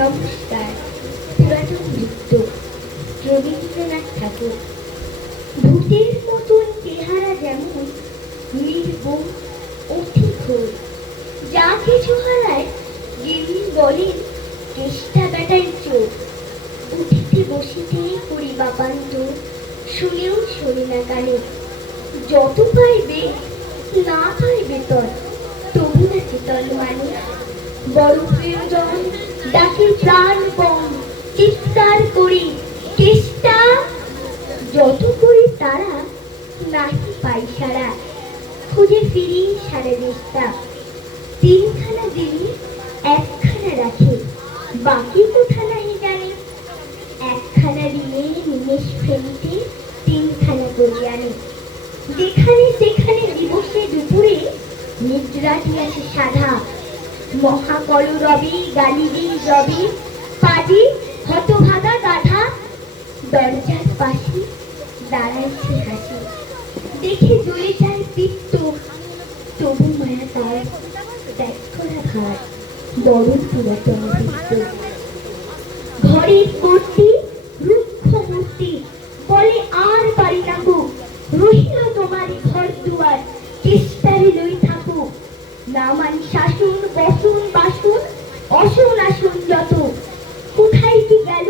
নমস্কার। পুরাতন নৃত্য, রবীন্দ্রনাথ ঠাকুর। ভূতের মতন চেহারা যেমন নির্বোধ অতিঘোর, যা কিছু হারায় গিন্নি বলেন চেষ্টা বেটাই চোখ। উঠিতে বসিতে করি বাপান্ত, শুনেও শোনে না কানে। যত পাইবে না পাইবে তর, তবু না চেতন মানে। বড় প্রিয়জন ডাকে প্রাণপণ, চিৎকার করি চেষ্টা। যত করি তারা নাহি পাই সারা, খুঁজে ফিরি সারা দেশটা। তিনখানা দিনে একখানা রাখে, বাকি কোথা নাহি জানে। একখানা দিনে নিমেষ ফেলিতে তিনখানা করে আনে। যেখানে সেখানে দিবসে দুপুরে নিদ্রাটি আছে সাধা। মহাকল রবি গালি দিই রবি, পাজি হতভাগা গাধা। দরজার পাশে দাঁড়াইছে হাসি, দেখে জ্বলে যায় পিত্ত। তবু মায়া তার ত্যাগ করা ভার, বড় পুরাতন ভিত্ত। ঘরের কর্তি রুক্ষ মূর্তি বলে আর পারি না গো। রহিল তোমারই ঘর দুয়ার, চেষ্টারে লই থাকো। না মানি শাসন বসন বাসন, অসন আসন যত। কোথায় কি গেল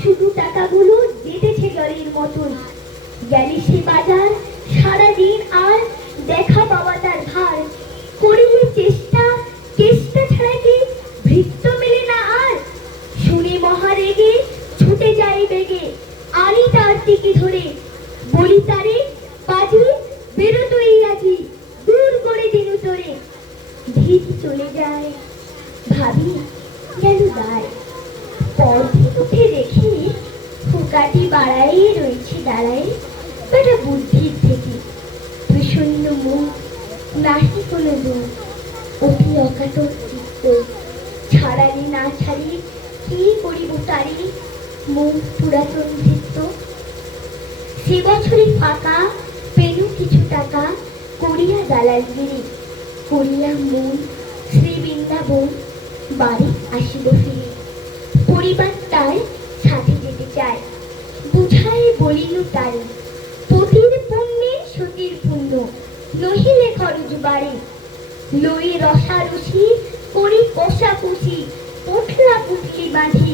শুধু টাকাগুলো, যেতেছে জলের মতন। গেলে সে বাজার সারাদিন আর দেখা পাওয়া তার ভার। করিলে চেষ্টা, চেষ্টা ছাড়া কি ভৃত্য মেলে না আর। শুনে মহারেগে ছুটে যায় বেগে, আনি তার দিকে ধরে। বলি তারে বাজি বেরোতই আজি, দূর করে দিনু তোরে। ভিত চলে যায় ভাবি গেল দায়। পরদিন উঠে দেখি ফোকাটি বাড়াই রয়েছে দাঁড়াই। বেটা বুদ্ধির থেকে প্রসন্ন মুখ, নাহি কোনো দুঃখ। অতি অকাতর চিত্ত, ছাড়ালি না ছাড়ি কি করিব তারি। মুখ পুরাতন ভিত্ত। সে বছরে ফাঁকা পেনু কিছু টাকা, করিয়া দালালগিরি। করিয়া মন শ্রী বৃন্দাবন, বাড়ি আসিল ফিরে। পরিবার তার সাথে যেতে চায়, বুঝাই বলিল তারে। পতির পুণ্যে সতীর পুণ্য, নহিলে খরচ বাড়ে। লই রসারসি করি কষাকষি, পোটলা পুটলি বাঁধি।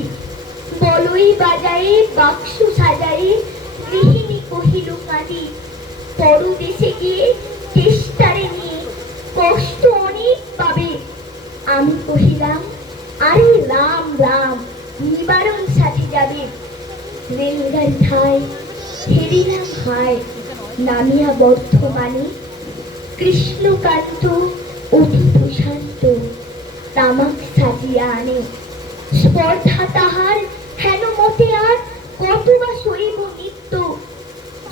বলই বাজায়ে বাক্স সাজায়ে, গৃহিণী কহিল কাঁদি। পরদেশে গিয়ে চেষ্টারে নিয়ে কষ্ট অনেক পাবে। আমি কহিলাম আরে রাম রাম, নিবারণ সাথে যাবে। রেলগাড়ি ঠায় হেরিলাম হায়, নামিয়া বর্ধমানে। কৃষ্ণকান্ত অতি প্রশান্ত, তামাক সাজিয়া আনে। স্পর্ধা তাহার হেন মতে আর, কতবা সইব নিত্য।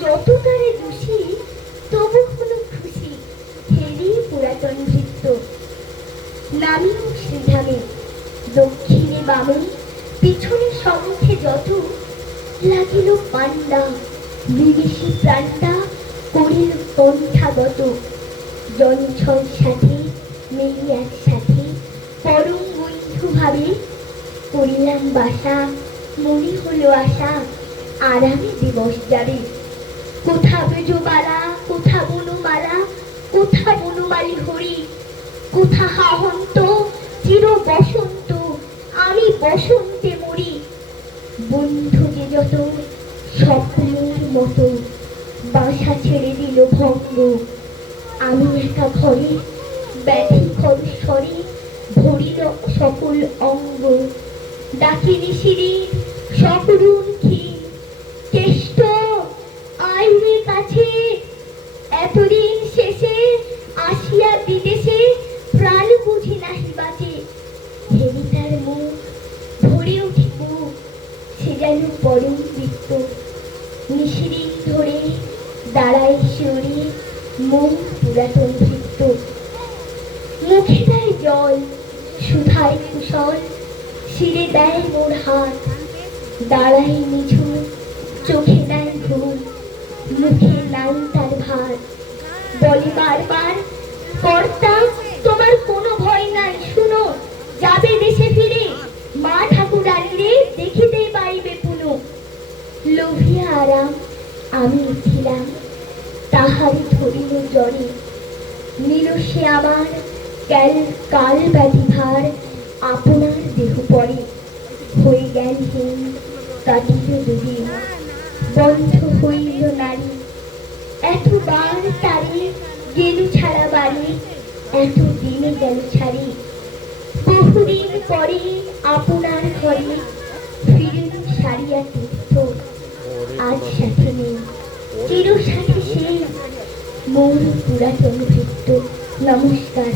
যত তারে দোষী তবু কোনো খুশি, হেরি পুরাতন ভৃত্য। নামিও শ্রীধামে, দক্ষিণে বামে পিছনে সম্মুখে যত। লাগিল পাণ্ডা বিদেশি প্রাণটা, করিল পন্থাগত। জনছল সাথে মেলি একসাথে, পরম বন্ধু ভাবে। করিলাম বাসা, মনে হলো আশা, আরামে দিবস যাবে। কোথা বেজবালা, কোথা বনমালা, কোথা বনমালী হরি। কোথা হাহন্ত চির বসন্ত, আমি বসন্তে মরি। বন্ধু যে যত স্বপ্নের মতো, বাসা ছেড়ে দিল ভঙ্গ। আমি একা ঘরে ব্যাধি স্বরে, ভরিল সকল অঙ্গ। ডাকিনি শিরির সকরুণ ক্ষীণ, কেষ্ট আইনের কাছে। এতদিন শেষে আসিয়া বিদেশে, প্রাণ বুঝি নাহি বাঁচে। হেরি তার মুখ ভরে উঠি বুক, সে যেন পরম বৃত্ত। নিশিদিন ধরে দাঁড়াই শিউরে, মন পুরাতন ভৃত্য। মুখে দেয় জল সুধায় কুশল, শিরে দেয় মোর হাত। দাঁড়াই নিঝুম চোখে দেয় ঘুম, মুখে নাই তার ভাত। বলি বারবার কর্তা তোমার কোনো ভয় নাই, শুনো যাবে দেশে ফিরে। মা ঠাকুর আরাম আমি উঠিলাম, তাহার ধরিল জ্বরে, নিল সে আমার কাল ব্যাধি ভার, আপনার দেহ পরে হয়ে জ্ঞানহীন কাটিল দুদিন, বন্ধ হইল নারী, এতবার তারে গেল ছাড়া বাড়ি, এত দিনে গেল ছাড়ি, বহুদিন পরে আপনার ঘরে ফিরিল সারিয়া তীর্থ, আজ সাথে নেই চির সাথে সেই মোর পুরাতন ভৃত্য। নমস্কার।